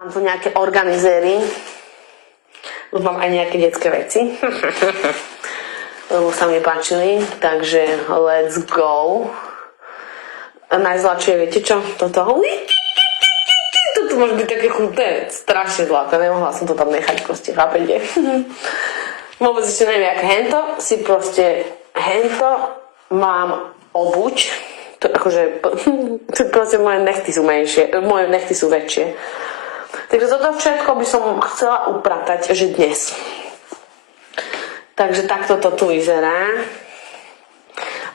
Mám tu nejaké organizéry. Už mám aj nejaké detské veci. Lebo sa mi páčili. Takže let's go. Najzladšie, viete čo? Toto môže byť také chutné. Strašne zlaté. Nemohla som to tam nechať proste. Chápete? Vôbec ešte neviem, jak hento mám obuť. To akože, proste moje nechty sú menšie, moje nechty sú väčšie. Takže toto všetko by som chcela upratať, že dnes. Takže takto to tu vyzerá.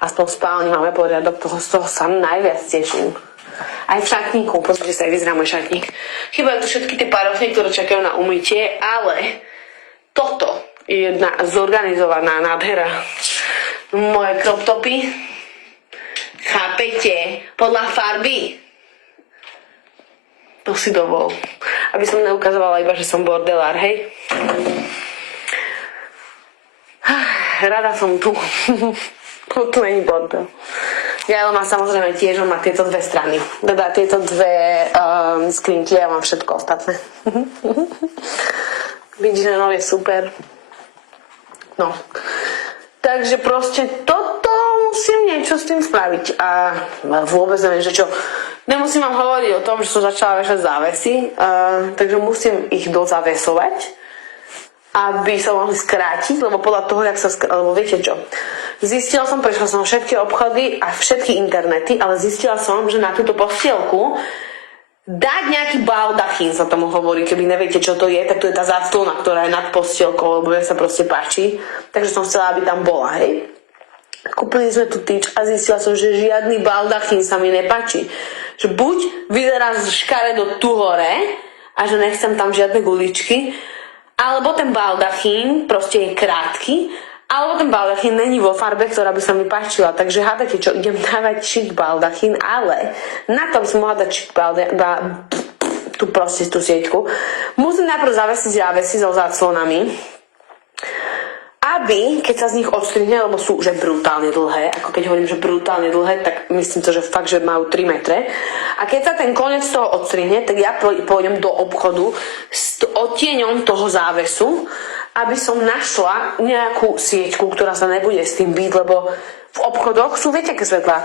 Aspoň v spálni máme poriadok, z toho sa najviac teším. Aj v šatníku, pozrite sa, aj vyzerá môj šatník. Chýbajú tu všetky tie parofny, ktoré čakajú na umytie, ale toto je jedna zorganizovaná nádhera. Moje crop topy, chápete, podľa farby. To si dovol. Aby som neukazovala iba, že som bordelár, hej? Rada som tu. Tu není bordel. Ja mám samozrejme tiež, on má tieto dve strany. Teda tieto dve skrinky, ja mám všetko ostatné. Vidíš, že no je super. No. Takže proste toto musím niečo s tým spraviť. A vôbec neviem, že čo. Nemusím vám hovoriť o tom, že som začala vešať závesy, takže musím ich dozavesovať, aby sa mohli skrátiť, lebo podľa toho, lebo viete čo. Zistila som, prešla som všetky obchody a všetky internety, ale zistila som, že na túto postielku dať nejaký baldachín, sa tomu hovorí, keby neviete, čo to je, tak to je tá záclona, ktorá je nad postielkou, lebo ja sa proste páči. Takže som chcela, aby tam bola, hej. Kúpili sme tu tyč a zistila som, že žiadny baldachín sa mi nepáči. Že buď vyzerá škaredo tu hore a že nechcem tam žiadne guličky, alebo ten baldachín proste je krátky, alebo ten baldachín není vo farbe, ktorá by sa mi páčila. Takže hádate čo, idem dávať chic baldachín, ale na to by som mohla dať chic baldachín, tú proste tú sieťku. Musím najprv zavesiť závesy so záclonami, aby, keď sa z nich odstrihne, lebo sú že brutálne dlhé, ako keď hovorím, že brutálne dlhé, tak myslím to, že fakt, že majú 3 metre. A keď sa ten koniec toho odstrihne, tak ja pôjdem do obchodu s odtieňom toho závesu, aby som našla nejakú sieťku, ktorá sa nebude s tým byť, lebo v obchodoch sú, viete, aké svetlá.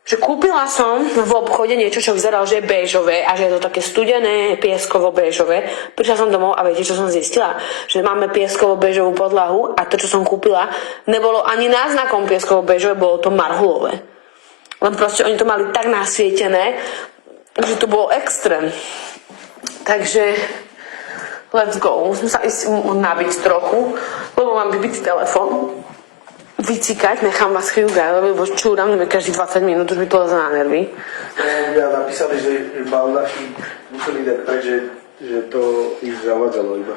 Že kúpila som v obchode niečo, čo vyzeralo, že je béžové a že je to také studené pieskovo-béžové. Prišla som domov a viete, čo som zistila? Že máme pieskovo-béžovú podlahu a to, čo som kúpila, nebolo ani náznakom pieskovo-béžové, bolo to marhulové. Len proste oni to mali tak nasvietené, že to bolo extrém. Takže let's go. Musím sa ísť nabiť trochu, lebo mám vybitý telefón. Vycikať, nechám vás chvíľu gajle, lebo čúram každých 20 minút, už mi to leze na nervy. Ja napísali, že baldachy museli dať tak, že to ich zavadzalo iba.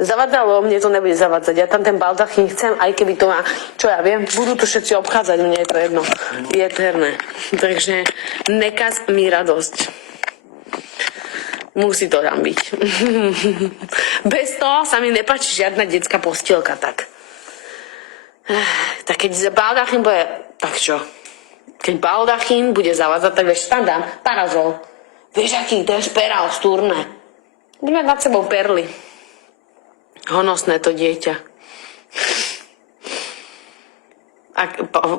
Zavadzalo, mne to nebude zavádzať. Ja tam ten baldachín chcem, aj keby to má, čo ja viem, budú to všetci obchádzať, mne je to jedno. Je terné. Takže nekaz mi radosť. Musí to tam byť. Bez toho sa mi nepáči žiadna detská postielka, tak. Tak keď baldachín bude, tak čo? Keď baldachín bude zavádzať, tak vieš, tam dám parazol. Vieš, aký to je šperál z turné. Ideme nad sebou perly. Honosné to dieťa. A,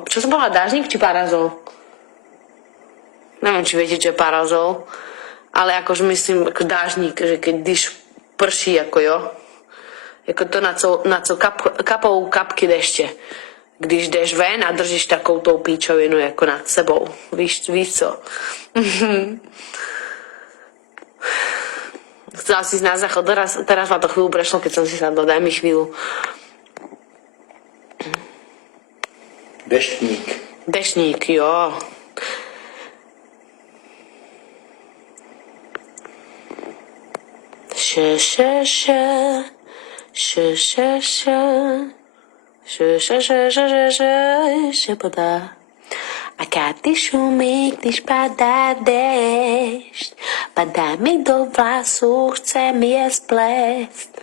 čo som povedala, dážnik či parazol? Neviem, či viete, čo je parazol, ale akože myslím, ako dážnik, že keď prší, ako jo, jako to na co kapou kapky deště. Když jdeš ven a držíš takovou tou píčovinu jako nad sebou. Víš co? Chcela si ísť na záchod, teraz ma to chvíľu prešlo, keď som si sadla, daj mi chvíľu. Deštník, jo. Šepotá. A Katy šumí, když padá déšť. Padá mi do vlasu, chcem je splést.